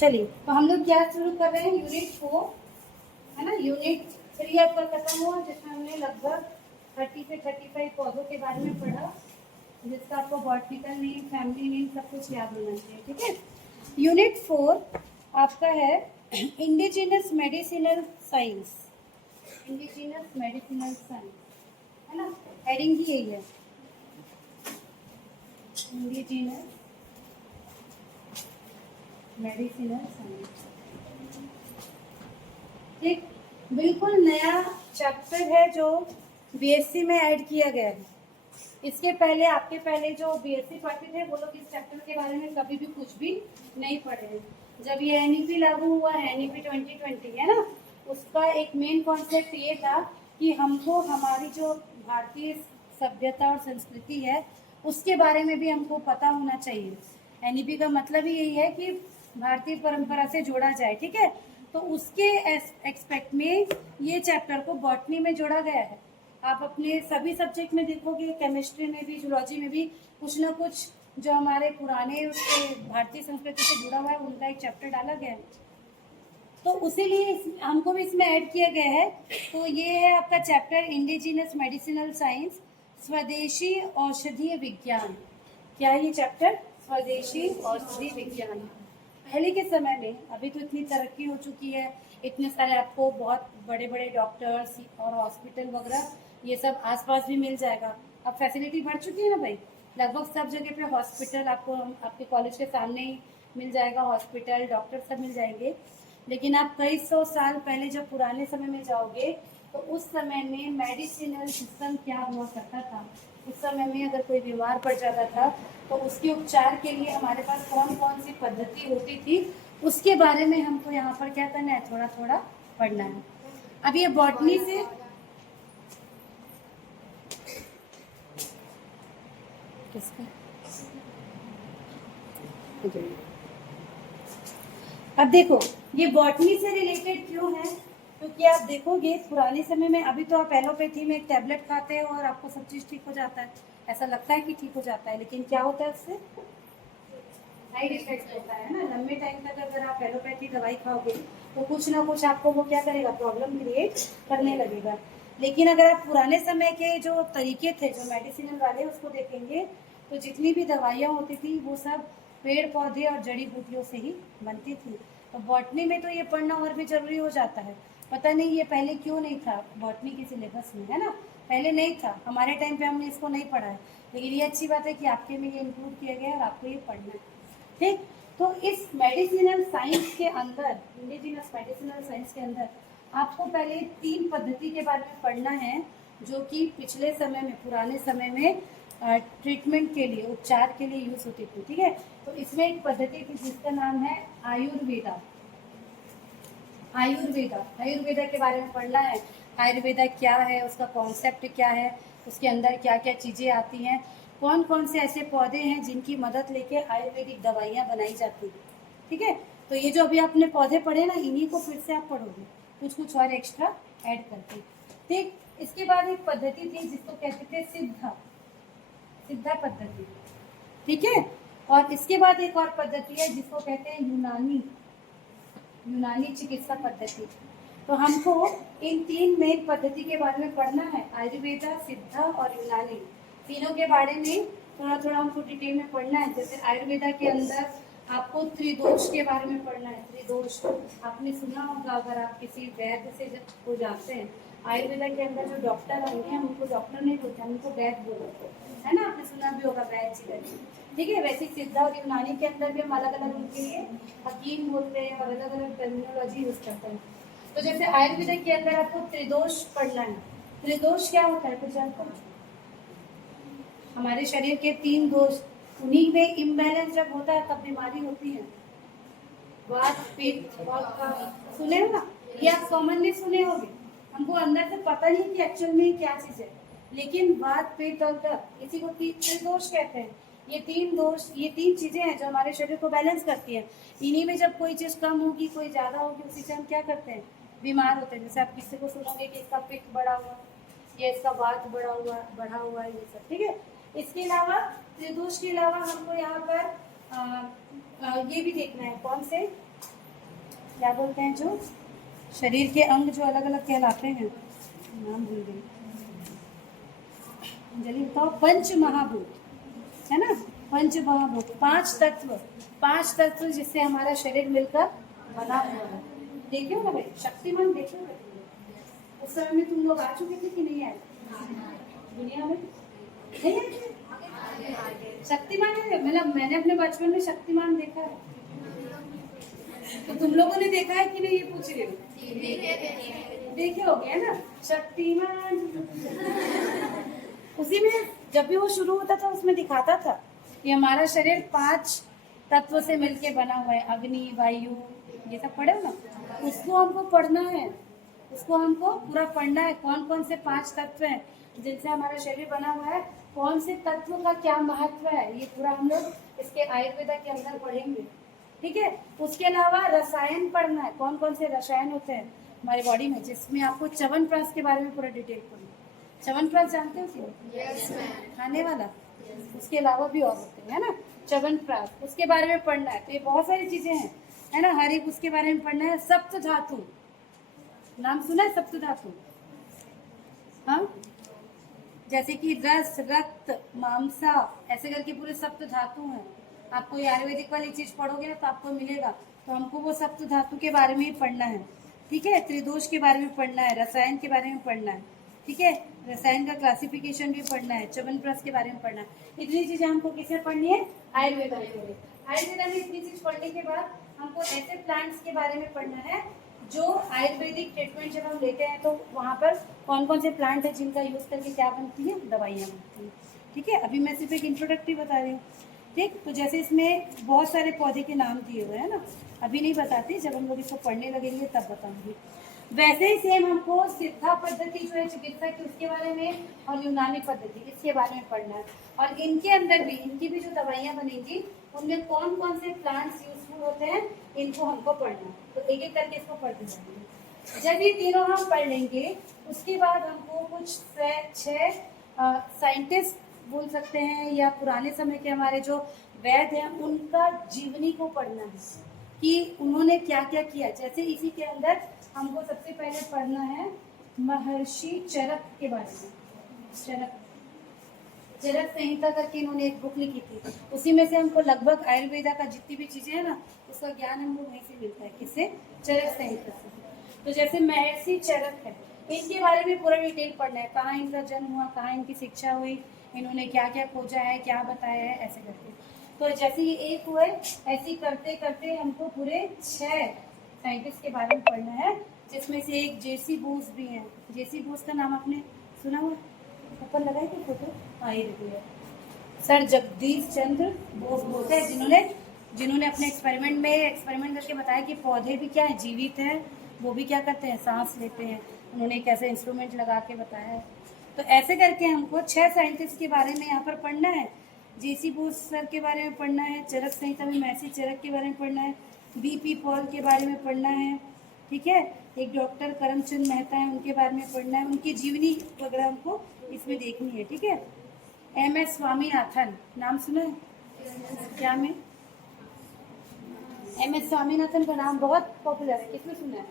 चलिए, तो हम लोग क्या शुरू कर रहे हैं, यूनिट 4 है ना। यूनिट 3 आपका खत्म हुआ, जिसमें हमने लगभग 30 से 35 पौधों के बारे में पढ़ा, जिसका आपको बॉटनिकल नेम, फैमिली नेम सब कुछ याद होना चाहिए। ठीक है। यूनिट 4 आपका है indigenous medicinal science. Indigenous medicinal science है ना, हेडिंग ही यही है, इंडिजिनस मेडिसिनल साइंस। ठीक, बिल्कुल नया चैप्टर है जो बीएससी में ऐड किया गया है। इसके पहले आपके पहले जो बीएससी पढ़ते थे वो लोग इस चैप्टर के बारे में कभी भी कुछ भी नहीं पढ़े हैं। जब ये एनईपी लागू हुआ है, एनईपी 2020 है ना, उसका एक मेन कॉन्सेप्ट ये था कि हमको हमारी जो भारतीय सभ्यता और संस्कृति है उसके बारे में भी हमको पता होना चाहिए। एनईपी का मतलब ही यही है कि भारतीय परंपरा से जोड़ा जाए। ठीक है, तो उसके एक्सपेक्ट में ये चैप्टर को बॉटनी में जोड़ा गया है। आप अपने सभी सब्जेक्ट में देखोगे, केमिस्ट्री में भी, जूलॉजी में भी कुछ ना कुछ जो हमारे पुराने भारतीय संस्कृति से जुड़ा हुआ है उनका एक चैप्टर डाला गया है, तो उसीलिए हमको भी इसमें ऐड किया गया है। तो ये है आपका चैप्टर इंडिजिनस मेडिसिनल साइंस, स्वदेशी औषधीय विज्ञान। क्या है ये चैप्टर? स्वदेशी औषधि विज्ञान। पहले के समय में, अभी तो इतनी तरक्की हो चुकी है, इतने सारे आपको बहुत बड़े बड़े डॉक्टर्स और हॉस्पिटल वगैरह ये सब आसपास भी मिल जाएगा। अब फैसिलिटी बढ़ चुकी है ना भाई, लगभग सब जगह पे हॉस्पिटल आपको आपके कॉलेज के सामने ही मिल जाएगा, हॉस्पिटल, डॉक्टर सब मिल जाएंगे। लेकिन आप कई सौ साल पहले जब पुराने समय में जाओगे तो उस समय में मेडिसिनल सिस्टम क्या हुआ करता था। उस समय में अगर कोई बीमार पड़ जाता था तो उसके उपचार के लिए हमारे पास कौन कौन सी पद्धति होती थी, उसके बारे में हमको यहाँ पर क्या करना है, थोड़ा थोड़ा पढ़ना है। अब ये बॉटनी से किसका, अब देखो ये बॉटनी से रिलेटेड क्यों है, क्योंकि आप देखोगे पुराने समय में, अभी तो आप एलोपैथी में एक टैबलेट खाते हो और आपको सब चीज ठीक हो जाता है, ऐसा लगता है कि ठीक हो जाता है, लेकिन क्या होता है उससे साइड इफेक्ट होता है ना। लंबे टाइम तक अगर आप एलोपैथी दवाई खाओगे तो कुछ ना कुछ आपको वो क्या करेगा, प्रॉब्लम क्रिएट करने लगेगा। लेकिन अगर आप पुराने समय के जो तरीके थे, जो मेडिसिनल वाले, उसको देखेंगे तो जितनी भी दवाइयाँ होती थी वो सब पेड़ पौधे और जड़ी बूटियों से ही बनती थी। तो बॉटनी में तो ये पढ़ना और भी जरूरी हो जाता है। पता नहीं ये पहले क्यों नहीं था बॉटनी के सिलेबस में, है ना, पहले नहीं था, हमारे टाइम पे हमने इसको नहीं पढ़ा है, लेकिन ये अच्छी बात है कि आपके में ये इंक्लूड किया गया है और आपको ये पढ़ना है। ठीक, तो इस मेडिसिनल साइंस के अंदर, इंडिजिनस मेडिसिनल साइंस के अंदर आपको पहले 3 पद्धति के बारे में पढ़ना है जो कि पिछले समय में, पुराने समय में ट्रीटमेंट के लिए, उपचार के लिए यूज होती थी। ठीक है, तो इसमें एक पद्धति थी जिसका नाम है आयुर्वेदा। आयुर्वेदा, आयुर्वेदा के बारे में पढ़ना है। आयुर्वेदा क्या है, उसका कॉन्सेप्ट क्या है, उसके अंदर क्या क्या चीज़ें आती हैं, कौन कौन से ऐसे पौधे हैं जिनकी मदद लेके आयुर्वेदिक दवाइयाँ बनाई जाती हैं। ठीक है, तो ये जो अभी आपने पौधे पढ़े ना, इन्हीं को फिर से आप पढ़ोगे कुछ कुछ और एक्स्ट्रा ऐड करके। ठीक, इसके बाद एक पद्धति थी जिसको कहते थे सिद्धा, सिद्धा पद्धति। ठीक है, और इसके बाद एक और पद्धति है जिसको कहते हैं यूनानी, यूनानी चिकित्सा पद्धति। तो हमको इन 3 मेन पद्धति के बारे में पढ़ना है, आयुर्वेदा, सिद्धा और यूनानी। तीनों के बारे में थोड़ा थोड़ा हमको डिटेल में पढ़ना है। जैसे आयुर्वेदा के अंदर आपको त्रिदोष के बारे में पढ़ना है। त्रिदोष आपने सुना होगा, अगर आप किसी वैद्य से जब हो जाते हैं, आयुर्वेदा के अंदर जो डॉक्टर होंगे हम उनको डॉक्टर नहीं बोलते, हम उनको वैद्य बोलते हैं, है ना, आपने सुना भी होगा वैद्य जी करके। ठीक है, वैसे सिद्धा और यूनानी के अंदर भी हम अलग अलग उनके लिए हकीम बोलते हैं और अलग अलग टर्मिनोलॉजी यूज करते हैं। तो जैसे आयुर्वेदा के अंदर आपको त्रिदोष पढ़ना है। त्रिदोष क्या होता है कुछ जानते हो? हमारे शरीर के 3 दोष, उन्हीं में इम्बैलेंस जब होता है तब बीमारी होती है। वात, पित्त और कफ, सुने हो ना, ये आप कॉमनली सुने होंगे, हमको अंदर से पता नहीं कि एक्चुअल में क्या चीज है, लेकिन वात, पित्त और कफ, इसी को त्रिदोष कहते हैं। ये 3 दोष, ये 3 चीजें हैं जो हमारे शरीर को बैलेंस करती है। इन्हीं में जब कोई चीज कम होगी, कोई ज्यादा होगी, उसी से हम क्या करते हैं, बीमार होते हैं। जैसे आप किसी को सुनोगे कि इसका पित्त बढ़ा हुआ, या इसका वात बढ़ा हुआ है, ये सब। ठीक है, इसके अलावा त्रिदोष के अलावा हमको यहाँ पर ये भी देखना है कौन से क्या बोलते हैं जो शरीर के अंग जो अलग अलग कहलाते हैं, नाम भूल गई, जल्दी बताओ। पंच महाभूत है ना, पंच महाभूत, पांच तत्व जिससे हमारा शरीर मिलकर बना हुआ है। देखे हो ना भाई, शक्तिमान देखे हो? उस समय में तुम लोग आ चुके थे कि नहीं आए दुनिया में? नहीं आए थे? शक्तिमान है, मतलब मैंने अपने बचपन में शक्तिमान देखा है, तो तुम लोगों ने देखा है कि नहीं ये पूछ रही हो? देखे हो गया ना शक्तिमान। उसी में जब भी वो शुरू होता था उसमें दिखाता था कि हमारा शरीर 5 तत्व से मिलके बना हुआ है, अग्नि, वायु, ये सब पढ़े हो ना, उसको हमको पढ़ना है, उसको हमको पूरा पढ़ना है। कौन कौन से 5 तत्व हैं जिनसे हमारा शरीर बना हुआ है, कौन से तत्व का क्या महत्व है, ये पूरा हम लोग इसके आयुर्वेदा के अंदर पढ़ेंगे, ठीक है। उसके अलावा रसायन पढ़ना है, कौन कौन से रसायन होते हैं हमारी बॉडी में, जिसमें आपको च्यवनप्राश के बारे में पूरा डिटेल पढ़ना है। च्यवनप्राश जानते हो क्या? yes, खाने वाला, उसके अलावा भी और होते हैं ना च्यवनप्राश, उसके बारे में पढ़ना है। तो ये बहुत सारी चीजें हैं, है ना, हर एक उसके बारे में पढ़ना है। सप्त धातु, नाम सुना है सप्त धातु? हाँ, जैसे कि रस, रक्त, मांसा, ऐसे करके पूरे सप्त धातु हैं। आपको ये आयुर्वेदिक वाली चीज पढ़ोगे ना तो आपको मिलेगा, तो हमको वो सप्त धातु के बारे में ही पढ़ना है, ठीक है। त्रिदोष के बारे में पढ़ना है, रसायन के बारे में पढ़ना है, ठीक है, रसायन का क्लासिफिकेशन भी पढ़ना है, च्यवनप्राश के बारे में पढ़ना है। इतनी चीजें हमको किसे पढ़नी है? आयुर्वेदा में। आयुर्वेदा में इतनी चीज पढ़ने के बाद हमको ऐसे प्लांट्स के बारे में पढ़ना है जो आयुर्वेदिक ट्रीटमेंट जब हम लेते हैं तो वहाँ पर कौन कौन से प्लांट है जिनका यूज करके क्या बनती है, दवाइयाँ बनती हैं, ठीक है। अभी मैं सिर्फ एक इंट्रोडक्टरी बता रही हूँ, ठीक। तो जैसे इसमें बहुत सारे पौधे के नाम दिए हुए हैं ना, अभी नहीं बताती, जब हम लोग इसको पढ़ने लगेंगे तब बताऊंगी। वैसे ही सेम हमको सिद्धा पद्धति जो है चिकित्सा की उसके बारे में, और यूनानी पद्धति इसके बारे में पढ़ना है। और इनके अंदर भी, इनकी भी जो दवाइयाँ बनेंगी उनमें कौन कौन से प्लांट्स यूजफुल होते हैं, इनको हमको पढ़ना है। तो एक एक करके इसको पढ़ते जाएंगे। जब ये तीनों हम पढ़ लेंगे उसके बाद हमको कुछ 6 साइंटिस्ट बोल सकते हैं या पुराने समय के हमारे जो वैद्य हैं उनका जीवनी को पढ़ना है कि उन्होंने क्या क्या किया। जैसे इसी के अंदर हमको सबसे पहले पढ़ना है महर्षि चरक के बारे में। चरक संहिता करके इन्होंने एक बुक लिखी थी, उसी में से हमको लगभग आयुर्वेदा का जितनी भी चीजें हैं ना उसका ज्ञान हमको वहीं से मिलता है। किससे? चरक संहिता से। तो जैसे महर्षि चरक है, इनके बारे में पूरा डिटेल पढ़ना है, कहाँ इनका जन्म हुआ, कहाँ इनकी शिक्षा हुई, इन्होंने क्या क्या खोजा है, क्या बताया है, ऐसे करके। तो जैसे ये एक हुए, ऐसे करते करते हमको पूरे 6 साइंटिस्ट के बारे में पढ़ना है, जिसमें से एक जेसी बोस भी हैं। जेसी बोस का नाम आपने सुना हुआ? ऊपर लगाई थी फोटो, हाँ ये देखिए, सर जगदीश चंद्र बोस बोलते हैं, जिन्होंने अपने एक्सपेरिमेंट करके बताया कि पौधे भी क्या है, जीवित हैं, वो भी क्या करते हैं, सांस लेते हैं। उन्होंने एक ऐसे इंस्ट्रूमेंट लगा के बताया है। तो ऐसे करके हमको 6 साइंटिस्ट के बारे में यहाँ पर पढ़ना है। जेसी बोस सर के बारे में पढ़ना है, चरक संहिता में महर्षि चरक के बारे में पढ़ना है, बीपी पॉल के बारे में पढ़ना है, ठीक है। एक डॉक्टर करमचंद मेहता है, उनके बारे में पढ़ना है, उनकी जीवनी वगैरह हमको इसमें देखनी है, ठीक है। MS स्वामीनाथन, नाम सुना है क्या? में MS स्वामीनाथन का नाम बहुत पॉपुलर है, किसने सुना है?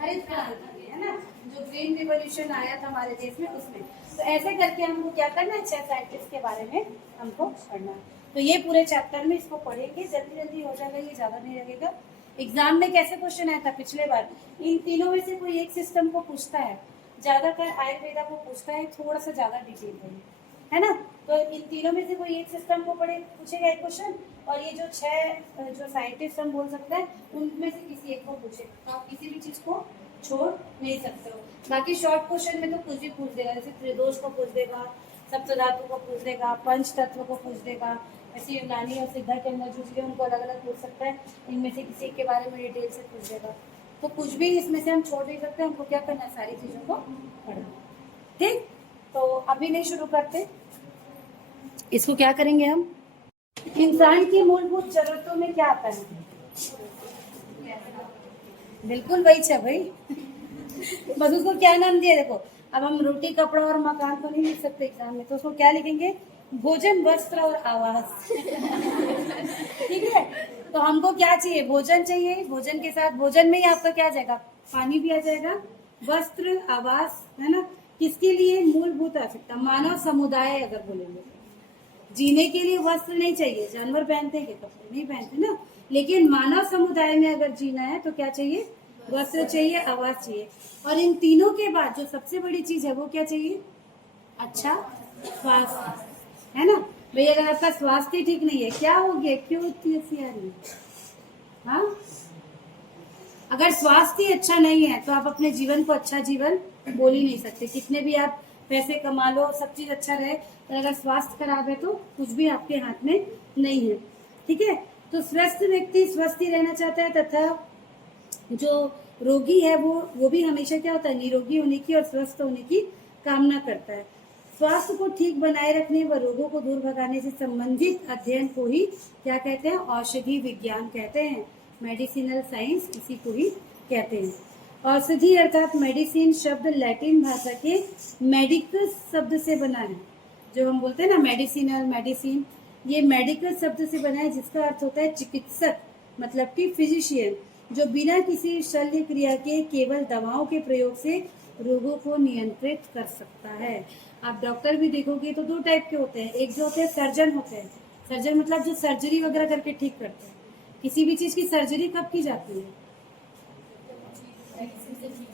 हरित क्रांति है ना, जो ग्रीन रिवॉल्यूशन आया था हमारे देश में, उसमें। तो ऐसे करके हमको क्या करना है, 6 साइंटिस्ट के बारे में हमको पढ़ना है। तो ये पूरे चैप्टर में इसको पढ़ेंगे, जल्दी जल्दी हो जाएगा, ये ज्यादा नहीं लगेगा। एग्जाम में कैसे क्वेश्चन आया था पिछले बार, इन तीनों में से कोई एक सिस्टम को पूछता है, ज्यादातर आयुर्वेदा को पूछता है, थोड़ा सा ज्यादा डिटेल है ना। तो इन तीनों में से कोई एक सिस्टम को पूछेगा एक क्वेश्चन, और ये जो 6 जो साइंटिस्ट हम बोल सकते हैं उनमें से किसी एक को पूछेगा। तो आप किसी भी चीज को छोड़ नहीं सकते हो। बाकी शॉर्ट क्वेश्चन में तो कुछ भी पूछ देगा, जैसे त्रिदोष को पूछ देगा, सप्तधातु को पूछ देगा, पंच तत्व को पूछ देगा। ऐसे यूनानी और सिद्धा के अंदर जो चीजें उनको अलग अलग पूछ सकता है, इनमें से किसी के बारे में डिटेल से पूछ देगा। तो कुछ भी इसमें से हम छोड़ नहीं सकते, हमको क्या करना है, सारी चीजों को पढ़ना, ठीक। तो अभी नहीं शुरू करते, इसको क्या करेंगे हम, इंसान की मूलभूत जरूरतों में क्या आता है? बिल्कुल वही है भाई। बस उसको क्या नाम दिया, देखो अब हम रोटी कपड़ा और मकान तो नहीं लिख सकते एग्जाम में, तो उसको क्या लिखेंगे, भोजन वस्त्र और आवास। ठीक है, हमको क्या चाहिए, भोजन चाहिए, भोजन के साथ भोजन में ही आपका क्या आ जाएगा, पानी भी आ जाएगा, वस्त्र, आवास, है ना। किसके लिए, मूलभूत आवश्यकता, मानव समुदाय अगर बोलेंगे, जीने के लिए वस्त्र नहीं चाहिए, जानवर पहनते हैं कपड़े नहीं पहनते ना, लेकिन मानव समुदाय में अगर जीना है तो क्या चाहिए, वस्त्र चाहिए, आवास चाहिए। और इन तीनों के बाद जो सबसे बड़ी चीज है वो क्या चाहिए, अच्छा स्वास्थ्य, है ना। भाई अगर आपका स्वास्थ्य ठीक नहीं है, क्या हो गया, क्यों इतनी हंसी आ रही है, हाँ। अगर स्वास्थ्य अच्छा नहीं है तो आप अपने जीवन को अच्छा जीवन बोल ही नहीं सकते। कितने भी आप पैसे कमा लो, सब चीज अच्छा रहे, पर अगर स्वास्थ्य खराब है तो कुछ भी आपके हाथ में नहीं है, ठीक है। तो स्वस्थ व्यक्ति स्वस्थ ही रहना चाहता है, तथा जो रोगी है वो भी हमेशा क्या होता है, निरोगी होने की और स्वस्थ होने की कामना करता है। स्वास्थ्य को ठीक बनाए रखने व रोगों को दूर भगाने से संबंधित अध्ययन को ही क्या कहते हैं, औषधि विज्ञान कहते हैं, मेडिसिनल साइंस इसी को ही कहते हैं। औषधि अर्थात मेडिसिन शब्द लैटिन भाषा के मेडिकस शब्द से बना है। जो हम बोलते हैं ना मेडिसिनल, मेडिसिन, ये मेडिकल शब्द से बना है, जिसका अर्थ होता है चिकित्सक, मतलब कि फिजिशियन, जो बिना किसी शल्य क्रिया के केवल दवाओं के प्रयोग से रोगों को नियंत्रित कर सकता है। आप डॉक्टर भी देखोगे तो दो टाइप के होते हैं, एक जो होते हैं सर्जन होते हैं, सर्जन मतलब जो सर्जरी वगैरह करके ठीक करते हैं। किसी भी चीज की सर्जरी कब की जाती है,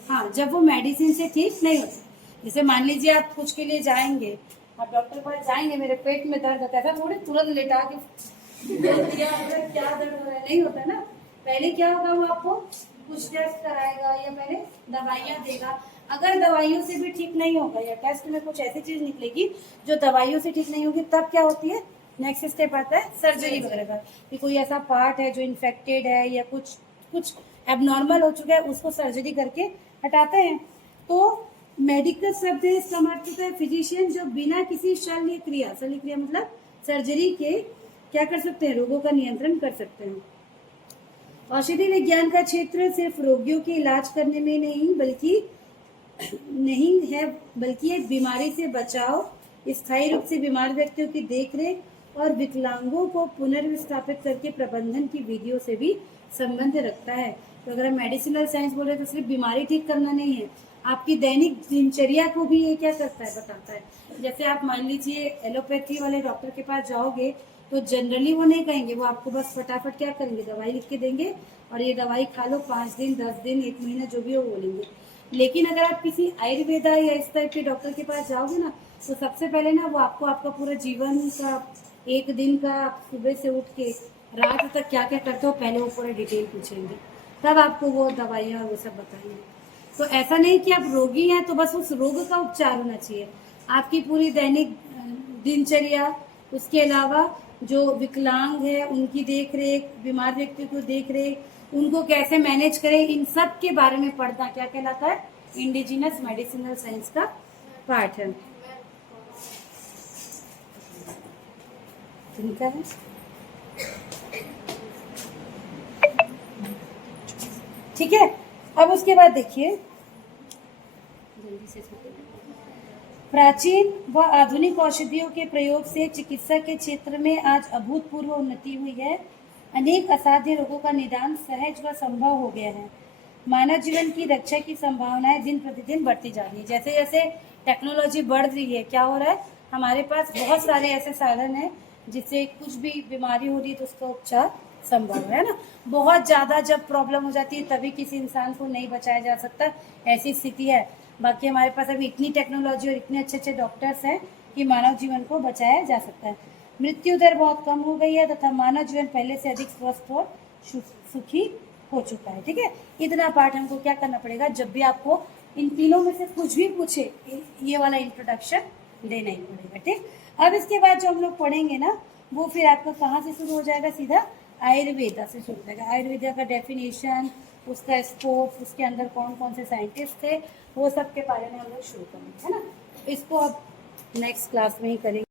हाँ, जब वो मेडिसिन से ठीक नहीं होती। जैसे मान लीजिए आप कुछ के लिए जाएंगे, आप डॉक्टर के पास जाएंगे, मेरे पेट में दर्द होता है, थोड़ी तुरंत लेटा के क्या दर्द हो रहा है, नहीं होता ना। पहले क्या होगा, वो आपको कुछ टेस्ट कराएगा या पहले दवाइयाँ देगा। अगर दवाइयों से भी ठीक नहीं होगा या टेस्ट में कुछ ऐसी चीज निकलेगी जो दवाइयों से ठीक नहीं होगी, तब क्या होती है, नेक्स्ट स्टेप आता है सर्जरी वगैरह का, कि कोई ऐसा पार्ट है जो इन्फेक्टेड है या कुछ एबनॉर्मल हो चुका है, उसको सर्जरी करके हटाते हैं। तो मेडिकल शब्द है, इसका मतलब है फिजिशियन, जो बिना किसी शल्य क्रिया मतलब सर्जरी के क्या कर सकते हैं, रोगों का नियंत्रण कर सकते हैं। औषधि विज्ञान का क्षेत्र सिर्फ रोगियों के इलाज करने में नहीं है, बल्कि एक बीमारी से बचाव, स्थायी रूप से बीमार व्यक्तियों की देखरेख और विकलांगों को पुनर्विस्थापित करके प्रबंधन की विधियों से भी संबंध रखता है। तो अगर हम मेडिसिनल साइंस बोले तो सिर्फ बीमारी ठीक करना नहीं है, आपकी दैनिक दिनचर्या को भी ये क्या करता है, बताता है। जैसे आप मान लीजिए एलोपैथी वाले डॉक्टर के पास जाओगे तो जनरली वो नहीं कहेंगे, वो आपको बस फटाफट क्या करेंगे, दवाई लिख के देंगे और ये दवाई खा लो, 5 दिन 10 दिन 1 महीना जो भी हो बोलेंगे। लेकिन अगर आप किसी आयुर्वेदा या इस टाइप के डॉक्टर के पास जाओगे ना, तो सबसे पहले ना वो आपको आपका पूरा जीवन का, एक दिन का, सुबह से उठ के रात तक क्या क्या करते हो पहले वो पूरा डिटेल पूछेंगे, तब आपको वो दवाइयाँ वो सब बताएंगे। तो ऐसा नहीं कि आप रोगी हैं तो बस उस रोग का उपचार होना चाहिए, आपकी पूरी दैनिक दिनचर्या, उसके अलावा जो विकलांग है उनकी देख रेख, बीमार व्यक्ति को देख रेख, उनको कैसे मैनेज करें, इन सब के बारे में पढ़ना क्या कहलाता है, इंडिजिनस मेडिसिनल साइंस का पार्ट है। ठीक है। अब उसके बाद देखिए, प्राचीन व आधुनिक औषधियों के प्रयोग से चिकित्सा के क्षेत्र में आज अभूतपूर्व उन्नति हुई है। अनेक असाध्य रोगों का निदान सहज व संभव हो गया है। मानव जीवन की रक्षा की संभावनाएं दिन प्रतिदिन बढ़ती जा रही है। जैसे जैसे टेक्नोलॉजी बढ़ रही है, क्या हो रहा है, हमारे पास बहुत सारे ऐसे साधन हैं जिससे कुछ भी बीमारी हो रही है तो उसका उपचार संभव है ना। बहुत ज़्यादा जब प्रॉब्लम हो जाती है तभी किसी इंसान को नहीं बचाया जा सकता, ऐसी स्थिति है। बाकी हमारे पास अभी इतनी टेक्नोलॉजी और इतने अच्छे अच्छे डॉक्टर्स हैं कि मानव जीवन को बचाया जा सकता है। मृत्यु दर बहुत कम हो गई है तथा मानव जीवन पहले से अधिक स्वस्थ और सुखी हो चुका है। ठीक है, इतना पार्ट हमको क्या करना पड़ेगा, जब भी आपको इन तीनों में से कुछ भी पूछे ये वाला इंट्रोडक्शन लेना ही पड़ेगा। ठीक, अब इसके बाद जो हम लोग पढ़ेंगे ना, वो फिर आपका कहाँ से शुरू हो जाएगा, सीधा आयुर्वेदा से शुरू हो जाएगा। आयुर्वेदा का डेफिनेशन, उसका स्कोप, उसके अंदर कौन कौन से साइंटिस्ट थे, वो सब के बारे में हम लोग शुरू करेंगे, है ना। इसको अब नेक्स्ट क्लास में ही करेंगे।